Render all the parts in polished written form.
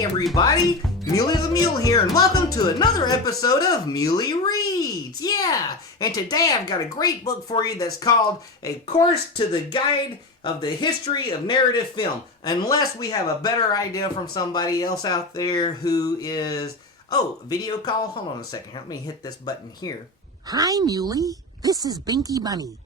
Hey everybody, Muley the Mule here, and welcome to another episode of Muley Reads. Yeah, and today I've got a great book for you that's called A Course to the Guide of the History of Narrative Film. Unless we have a better idea from somebody else out there who is... Oh, video call? Hold on a second. Let me hit this button here. Hi, Muley. This is Binky Bunny.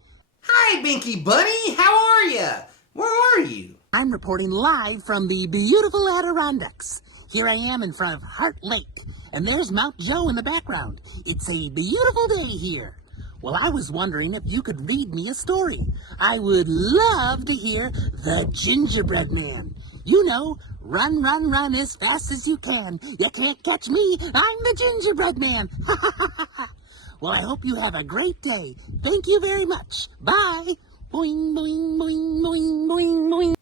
Hi, Binky Bunny. How are you? Where are you? I'm reporting live from the beautiful Adirondacks. Here I am in front of Heart Lake, and there's Mount Joe in the background. It's a beautiful day here. Well, I was wondering if you could read me a story. I would love to hear The Gingerbread Man. You know, run, run, run as fast as you can. You can't catch me. I'm the Gingerbread Man. Well, I hope you have a great day. Thank you very much. Bye. Boing, boing, boing, boing, boing, boing.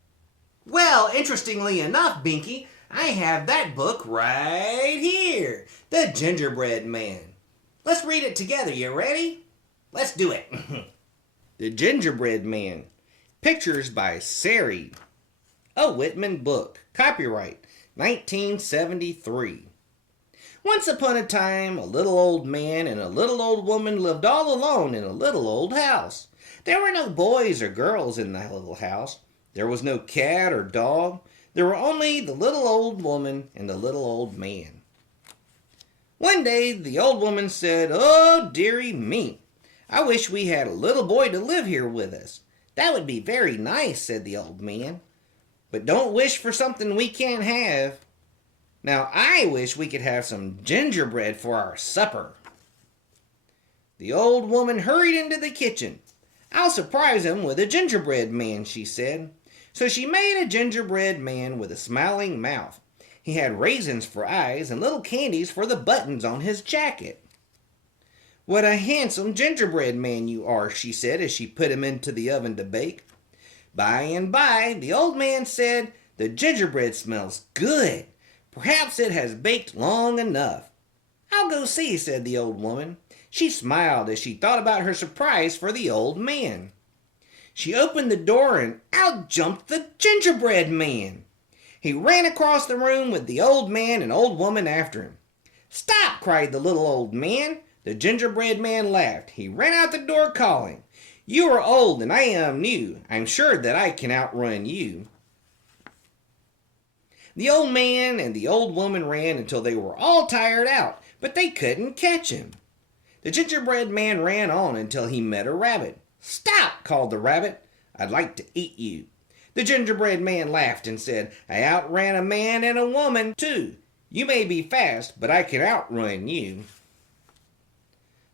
Well, interestingly enough, Binky, I have that book right here. The Gingerbread Man. Let's read it together. You ready? Let's do it. The Gingerbread Man. Pictures by Zachary. A Whitman book. Copyright 1973. Once upon a time, a little old man and a little old woman lived all alone in a little old house. There were no boys or girls in the little house. There was no cat or dog. There were only the little old woman and the little old man. One day, the old woman said, "Oh, dearie me, I wish we had a little boy to live here with us." "That would be very nice," said the old man. "But don't wish for something we can't have. Now, I wish we could have some gingerbread for our supper." The old woman hurried into the kitchen. "I'll surprise him with a gingerbread man," she said. So she made a gingerbread man with a smiling mouth. He had raisins for eyes and little candies for the buttons on his jacket. "What a handsome gingerbread man you are," she said as she put him into the oven to bake. By and by, the old man said, "The gingerbread smells good. Perhaps it has baked long enough." "I'll go see," said the old woman. She smiled as she thought about her surprise for the old man. She opened the door and out jumped the gingerbread man. He ran across the room with the old man and old woman after him. "Stop!" cried the little old man. The gingerbread man laughed. He ran out the door calling, "You are old and I am new. I'm sure that I can outrun you." The old man and the old woman ran until they were all tired out, but they couldn't catch him. The gingerbread man ran on until he met a rabbit. "Stop!" called the rabbit. "I'd like to eat you." The gingerbread man laughed and said, "I outran a man and a woman, too. You may be fast, but I can outrun you."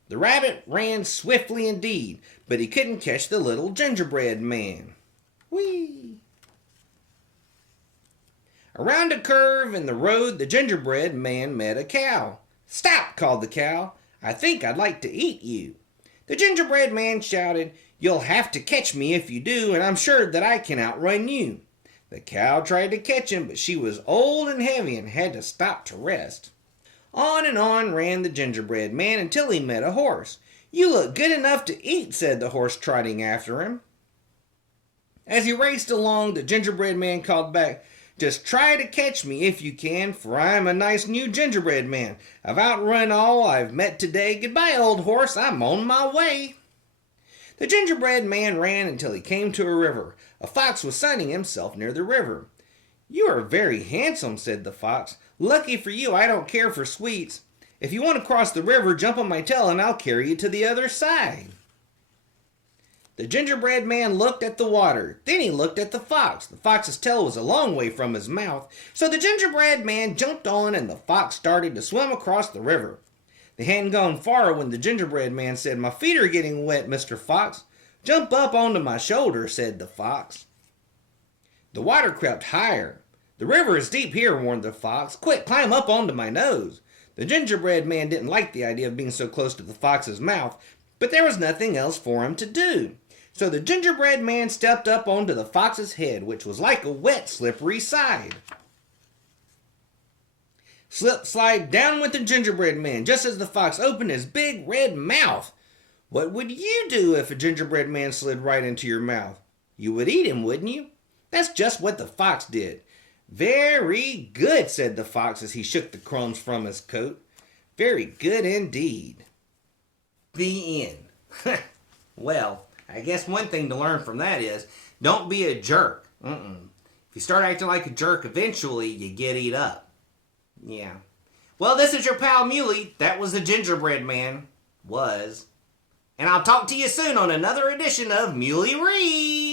The rabbit ran swiftly indeed, but he couldn't catch the little gingerbread man. Whee! Around a curve in the road, the gingerbread man met a cow. "Stop!" called the cow. "I think I'd like to eat you." The gingerbread man shouted, "You'll have to catch me if you do, and I'm sure that I can outrun you." The cow tried to catch him, but she was old and heavy and had to stop to rest. On and on ran the gingerbread man until he met a horse. "You look good enough to eat," said the horse, trotting after him. As he raced along, the gingerbread man called back, "Just try to catch me if you can, for I'm a nice new gingerbread man. I've outrun all I've met today. Goodbye, old horse, I'm on my way." The gingerbread man ran until he came to a river. A fox was sunning himself near the river. "You are very handsome," said the fox. "Lucky for you, I don't care for sweets. If you want to cross the river, jump on my tail and I'll carry you to the other side." The gingerbread man looked at the water. Then he looked at the fox. The fox's tail was a long way from his mouth. So the gingerbread man jumped on and the fox started to swim across the river. They hadn't gone far when the gingerbread man said, "My feet are getting wet, Mr. Fox." "Jump up onto my shoulder," said the fox. The water crept higher. "The river is deep here," warned the fox. "Quick, climb up onto my nose." The gingerbread man didn't like the idea of being so close to the fox's mouth, but there was nothing else for him to do. So the gingerbread man stepped up onto the fox's head, which was like a wet, slippery side. Slip, slide, down went the gingerbread man, just as the fox opened his big red mouth. What would you do if a gingerbread man slid right into your mouth? You would eat him, wouldn't you? That's just what the fox did. Very good, said the fox as he shook the crumbs from his coat. Very good indeed. The end. Well, I guess one thing to learn from that is don't be a jerk. If you start acting like a jerk, eventually you get eat up. Yeah. Well, this is your pal Muley. That was the Gingerbread Man. Was. And I'll talk to you soon on another edition of Muley Reads.